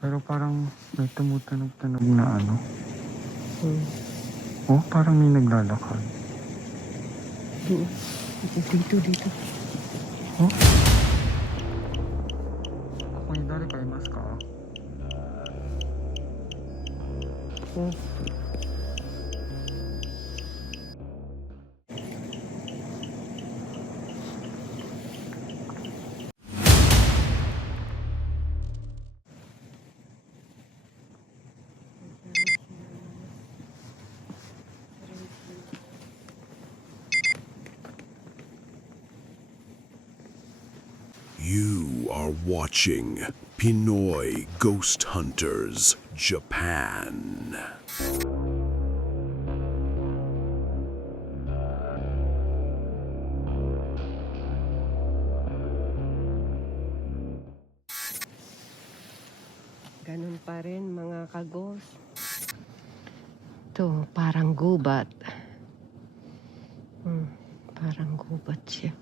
Pero parang may tumutunog-tunog na ano. Hmm. Oh, parang may naglalakad. Doon. Dito. Oh? Ako yung dari kay mas ka. Oh. You are watching Pinoy Ghost Hunters Japan. Ganun pa rin mga kagos. Ito, parang gubat. Parang gubat siya.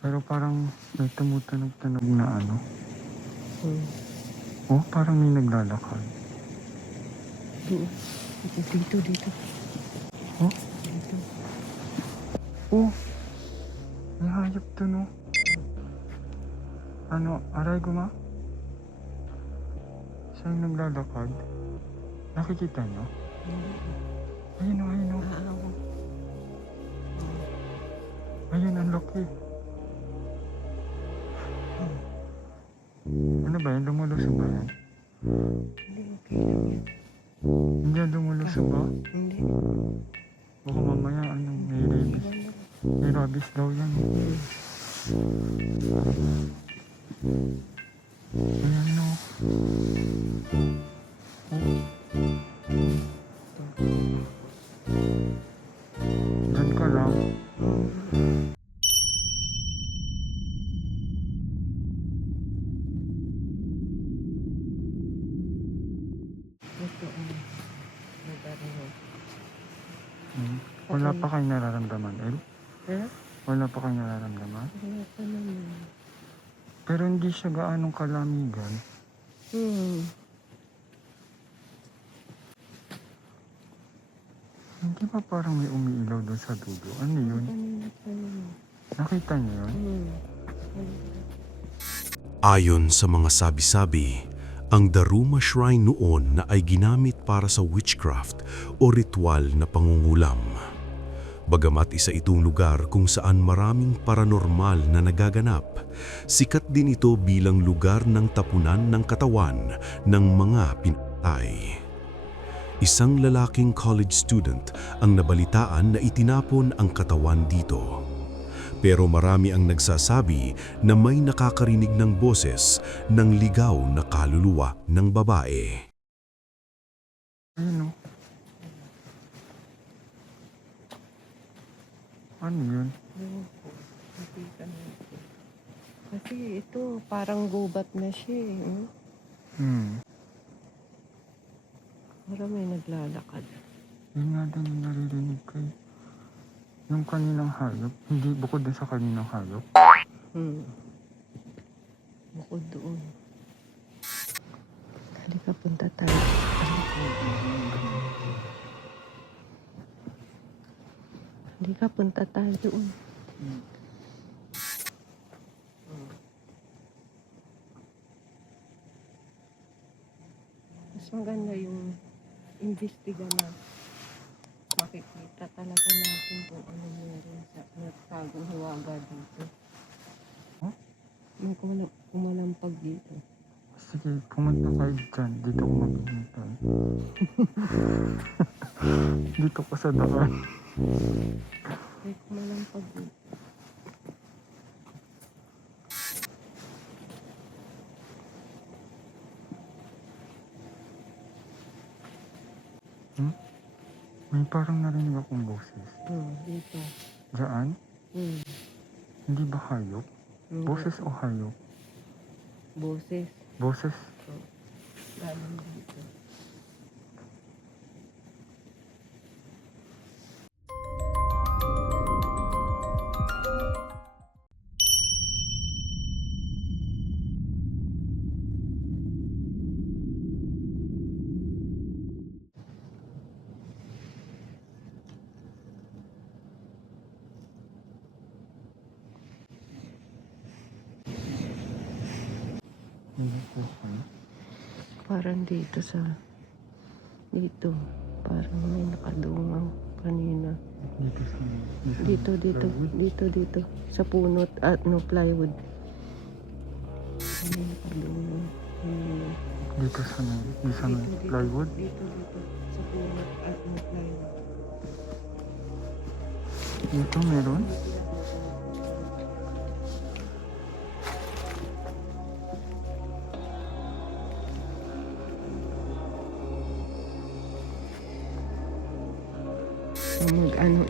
Pero parang may tumutunog-tunog na ano. Hmm. Oh, parang may naglalakad. Doon. Dito. Oh? Dito. Oh! May hayop dun oh. Ano, aray guma? Siya yung naglalakad. Nakikita nyo? Ayun oh. Aaw. Ayun, ang laki. Ano ba yan? Lumulusog ba yan? Hindi, okay lang yan. Hindi yan lumulusog ba? Hindi. Baka mamaya ano, may rabies. May rabies daw yan. Ayan no. Diyan ka lang. Ito ang lugar mo. Wala pa kayo nararamdaman, El? Ha? Wala pa kayo nararamdaman? Wala pa naman. Pero hindi siya gaanong kalamigan. Hindi ba parang may umiilaw doon sa dulo? Ano yun? Kanina pa yun. Nakita niyo yun? Ayon sa mga sabi-sabi, ang Daruma Shrine noon na ay ginamit para sa witchcraft o ritual na pangungulam. Bagamat isa itong lugar kung saan maraming paranormal na nagaganap, sikat din ito bilang lugar ng tapunan ng katawan ng mga pinatay. Isang lalaking college student ang nabalitaan na itinapon ang katawan dito. Pero marami ang nagsasabi na may nakakarinig ng boses ng ligaw na kaluluwa ng babae. Ayun o. Ano yun? Kasi ito, parang gubat na siya eh. Parang may naglalakad. Yun nga din yung naririnig ko eh. Yung kaninang hayop, hindi bukod din sa kaninang hayop. Bukod doon. Halika, punta tayo. Halika, punta tayo doon. Mas maganda yung imbestiga na makikita talaga natin kung ano meron sa nagtagong huwaga dito. Huh? May kumalampag dito. Sige, pumunta kayo dyan. Dito ko maghihintay. Dito ko sa daan. May kumalampag dito. May parang narinig akong boses. Dito. Diyan? Hindi ba hayop? Hindi. Boses o hayop? Boses. Boses? Galing dito. Okay. Parang dito sa... Dito. Parang may nakadungaw kanina. Dito sa... Dito. Dito. Sa punot at no plywood. May nakadungaw. Dito sa may plywood. Dito. Sa punot at no plywood. Dito meron.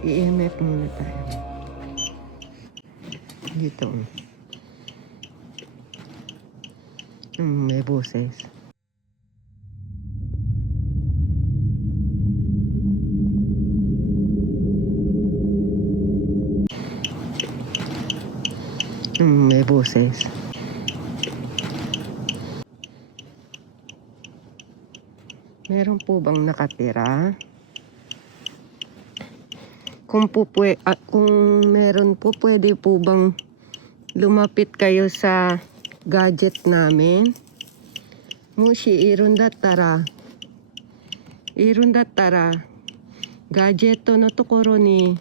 EMF muna tayo. Dito. May boses. May boses. Meron po bang nakatira? Kung meron po, pwede po bang lumapit kayo sa gadget namin? Mushi irundattara. Gadget no tokoro ni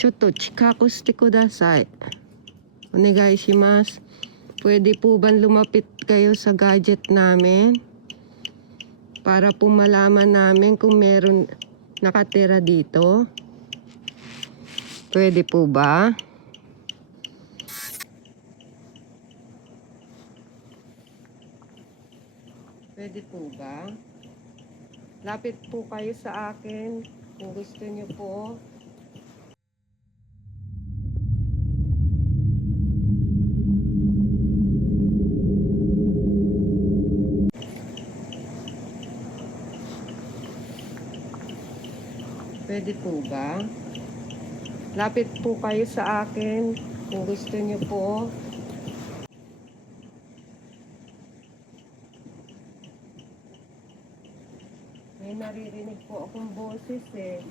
chotto chikaku shite kudasai. Onegai shimasu. Pwede po bang lumapit kayo sa gadget namin? Para po malaman namin kung meron nakatira dito. Pwede po ba? Pwede po ba? Lapit po kayo sa akin kung gusto niyo po. Pwede po ba? Lapit po kayo sa akin kung gusto niyo po. May naririnig po akong boses eh.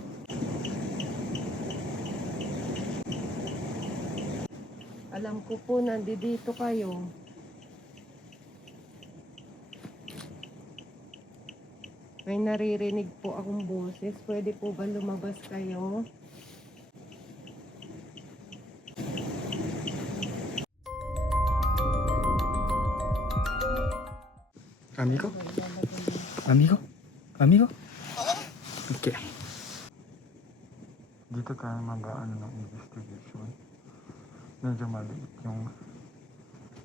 Alam ko po nandito kayo. May naririnig po akong boses. Pwede po ba lumabas kayo? Amigo? Amigo? Amigo? Okay. Dito tayo mag-ano ng investigation. Medyo maliit yung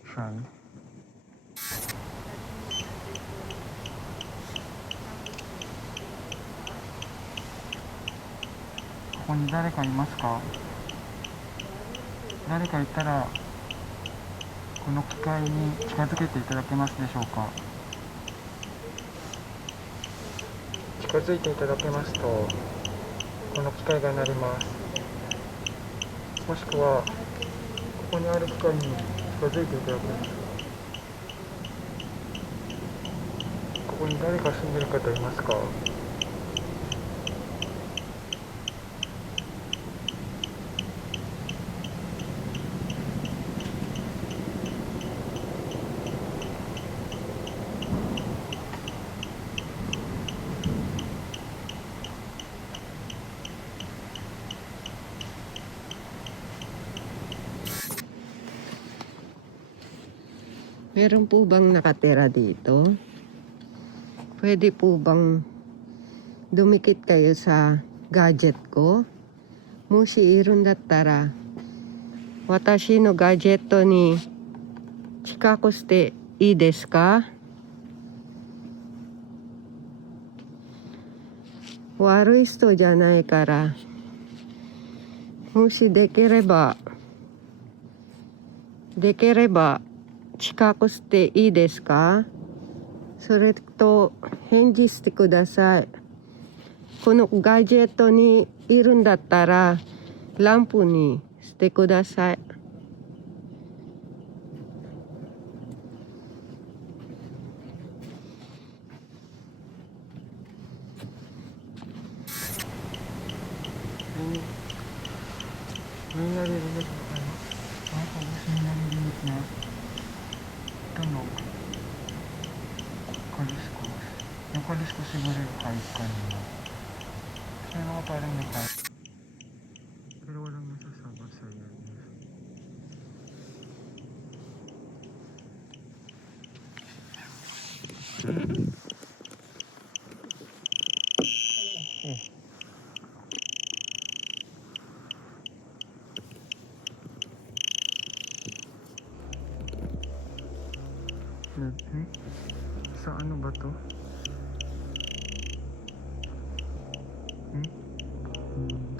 shrine. ここに誰かいますか？誰かいたらこの機械に近づけていただけますでしょうか？近づいていただけますとこの機械が鳴ります。もしくはここにある機械に近づいていただけます。ここに誰か住んでる方いますか？Meron po bang nakatira dito? Pwede po bang dumikit kayo sa gadget ko? Mushi irundattara, watashi no gadget ni chikaku shite ii desu ka? Warui hito janai kara, mushi dekereba 近くしていいですか？それと返事してください。このガジェットにいるんだったらランプにしてください。May naririnig po kayo? Ako, may naririnig na. tunog. Kaliskos. Yung kaliskos siguro yung hype kanina. May mga parang nagkak. Pero walang nasasagot sa iyo. Sa ano ba to?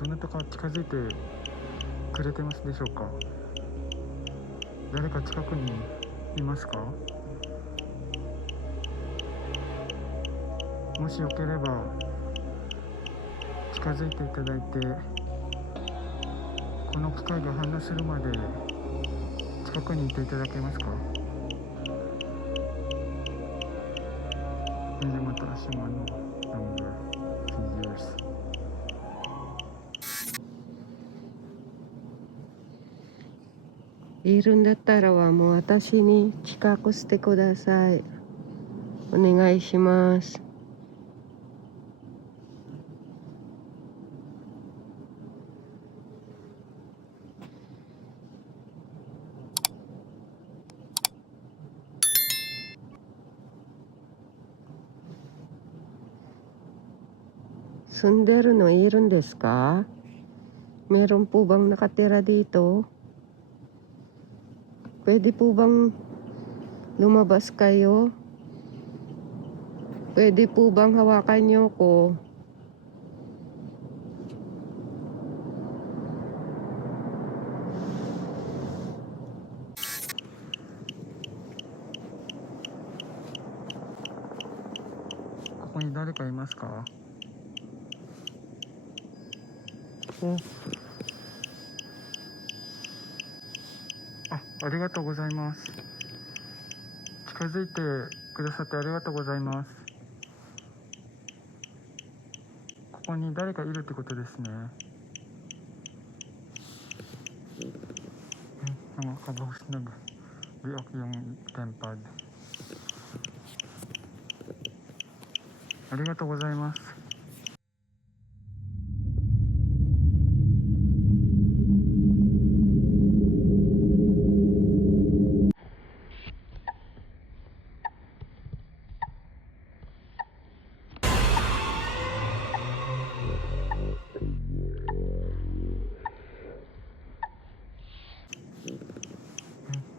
どなたか近づいてくれてますでしょうか？誰か近くにいますか？もしよければ近づいていただいて、この機械が反応するまで近くにいていただけますか？Medyo mataas yung number, figures. いるんだったらはもう私に近くしてください。お願いします。住んでるのいるんですか？Meron po bang nakatira dito? Pwede po bang lumabas kayo? Pwede po bang hawakan niyo ko? Kung誰かいますか？ありがとうございます。近づいてくださってありがとうございます。ここに誰かいるってことですね。Nakakabahos nag-react yung tempad. ありがとうございます。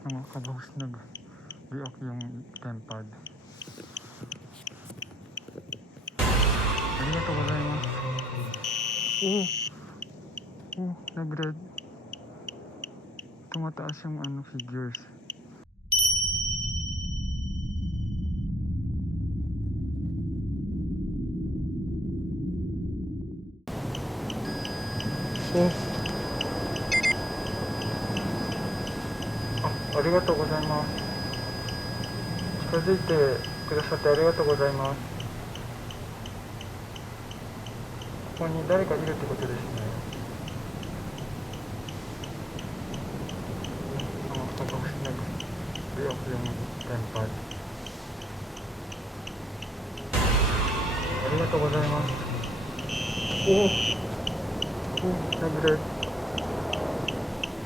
Nakakabahos nag-react yung tempad. ありがとうございます。nag-red. Tumataas yung figures. Ah, ありがとうございます。近づいてくださってありがとうございます。ここに誰かいるってことですね。Nakakabahos nag-react yung tempad. ありがとうございます。nag-red.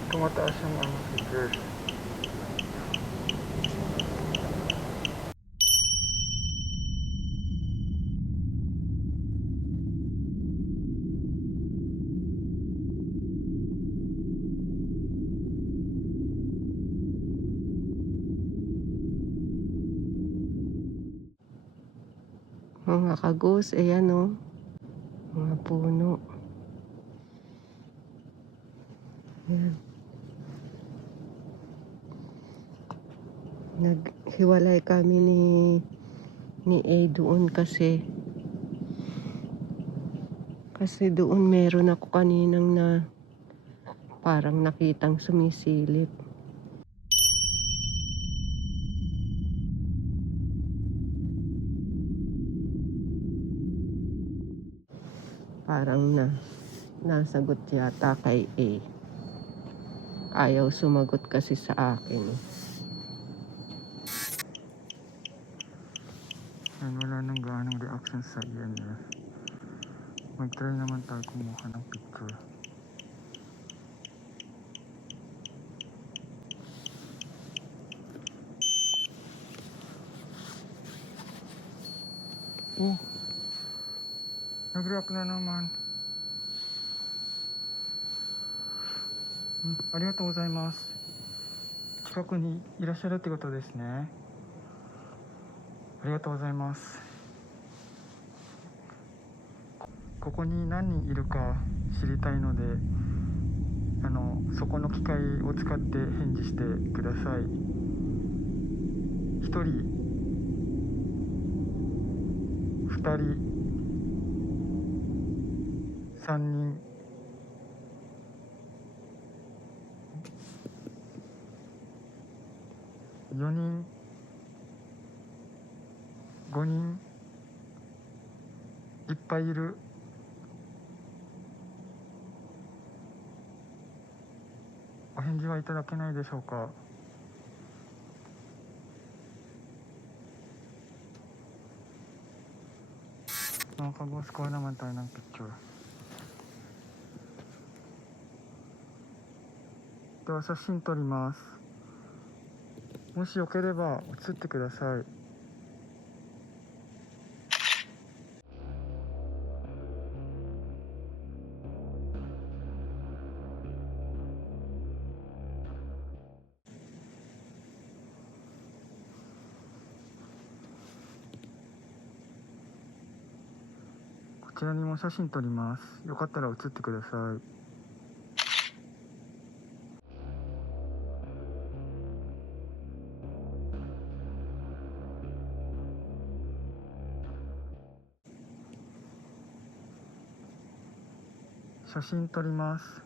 Tumataas yung figures. Mga kagos, ayan o. Mga puno. Ayan. Naghiwalay kami ni A doon kasi doon meron ako kaninang na parang nakitang sumisilip. Parang nasagot yata kay A. Ayaw sumagot kasi sa akin. And wala nang gaanong reaction sa EMF. Mag-try naman tayo kumuha ng picture. Oh! Nag-react na naman. ありがとうございます。近くにいらっしゃるってことですね。ありがとうございます。ここに何人いるか知りたいので、そこの機械を使って返事してください。1人、2人、3人、4人、5人、いっぱいいる。お返事はいただけないでしょうか。Nakakabos ko naman tayo ng picture. では写真撮ります。もしよければ写ってください。こちらにも写真撮ります。よかったら写ってください。写真撮ります。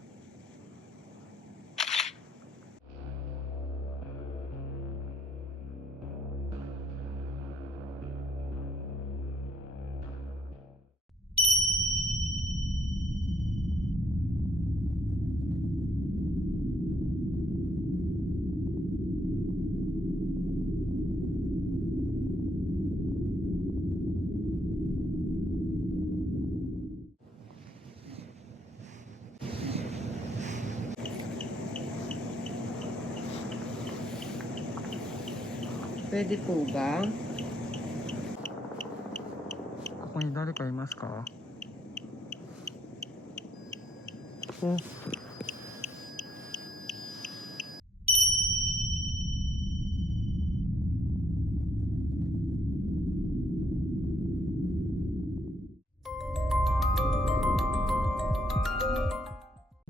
Pwede po ba? ここに誰かいますか？お。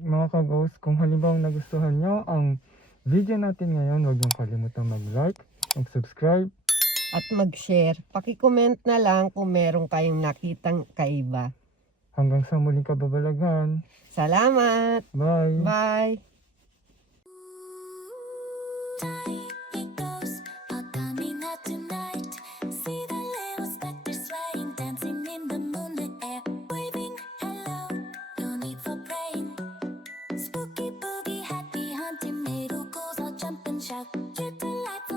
Mga ka-ghost, kung halimbawa nagustuhan nyo ang video natin ngayon, huwag niyong kalimutan mag-like, mag-subscribe. At mag-share. Paki-comment na lang kung meron kayong nakitang kaiba. Hanggang sa muling kababalaghan. Salamat! Bye! Bye! It goes, all coming out tonight. See the little specters swaying, dancing in the moonlit air, waving hello. No need for praying. Spooky boogie, happy hunting, little ghouls all jump and shout. Get the light.